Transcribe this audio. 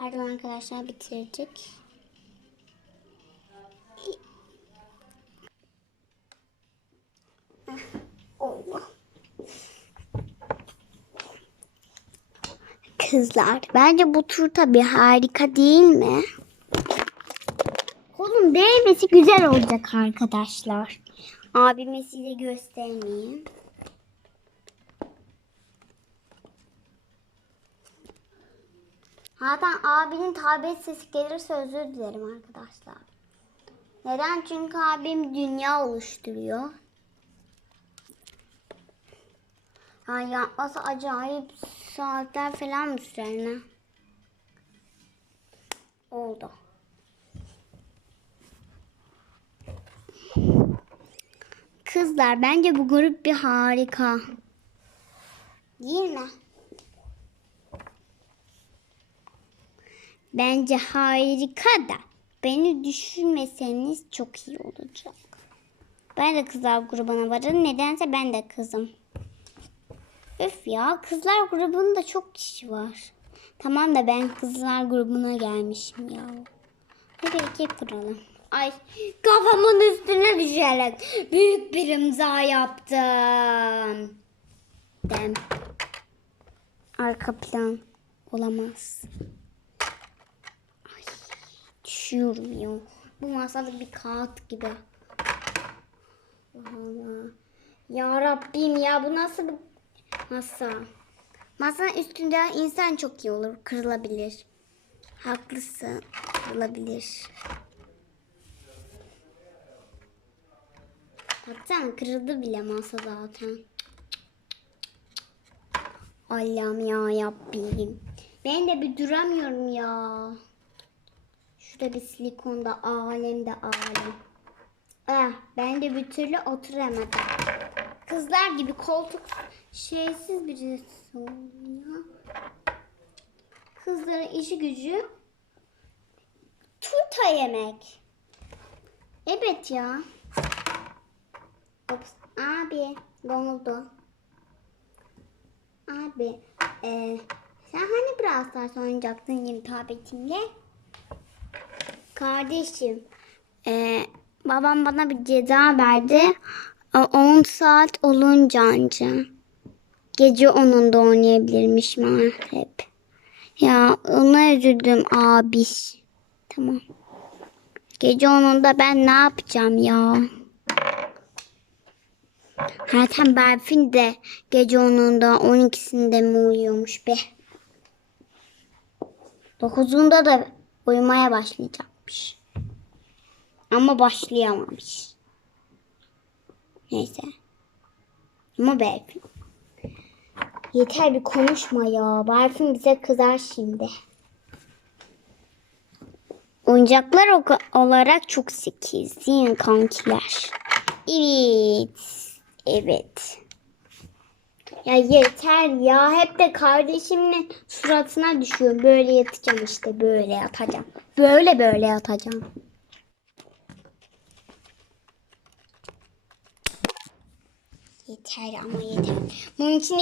Pardon arkadaşlar bitirecek. Allah. Kızlar bence bu tur tabii harika değil mi? Kolun değmesi güzel olacak arkadaşlar. Abime size göstermeyeyim. Zaten abinin tablet sesi gelirse özür dilerim arkadaşlar. Neden? Çünkü abim dünya oluşturuyor. Yani yapması acayip saatler falan mı sürer ne? Oldu. Kızlar bence bu grup bir harika. Değil mi? Bence harika da beni düşünmeseniz çok iyi olacak. Ben de kızlar grubuna varım. Nedense ben de kızım. Öf ya kızlar grubunda çok kişi var. Tamam da ben kızlar grubuna gelmişim ya. Hadi ekip kuralım. Ay kafamın üstüne düşerek büyük bir imza yaptım. Dem. Arka plan olamaz. Ay, düşüyorum ya. Bu masada bir kağıt gibi. Allah. Ya Rabbim ya bu nasıl bir masa? Masanın üstünde insan çok iyi olur. Kırılabilir. Haklısın. Kırılabilir. Baksana kırıldı bile masa zaten. Allah'ım ya Rabbim. Ben de bir duramıyorum ya. Şurada bir silikonda alem de alem. Ah, ben de bir türlü oturamadım. Kızlar gibi koltuk şeysiz birisi oluyor. Kızların işi gücü turta yemek. Evet ya. Ops. Abi oldu? Abi e, sen hani biraz daha oynayacaktın yeni tabletinle? Kardeşim e, babam bana bir ceza verdi. O 10 saat olunca anca. Gece 10'unda oynayabilirmişim hep. Ya ona üzüldüm abi. Tamam. Gece 10'unda ben ne yapacağım ya? Zaten Berfin de gece 10'unda 12'sinde mi uyuyormuş be? 9'unda da uyumaya başlayacakmış. Ama başlayamamış. Neyse. Ama Berfin. Yeter bir konuşma ya. Berfin bize kızar şimdi. Oyuncaklar olarak çok mi kankiler? Evet. Evet. Ya yeter ya. Hep de kardeşimin suratına düşüyor. Böyle yatacağım işte. Böyle yatacağım. Böyle böyle yatacağım. Yeter ama yeter. Bunun için de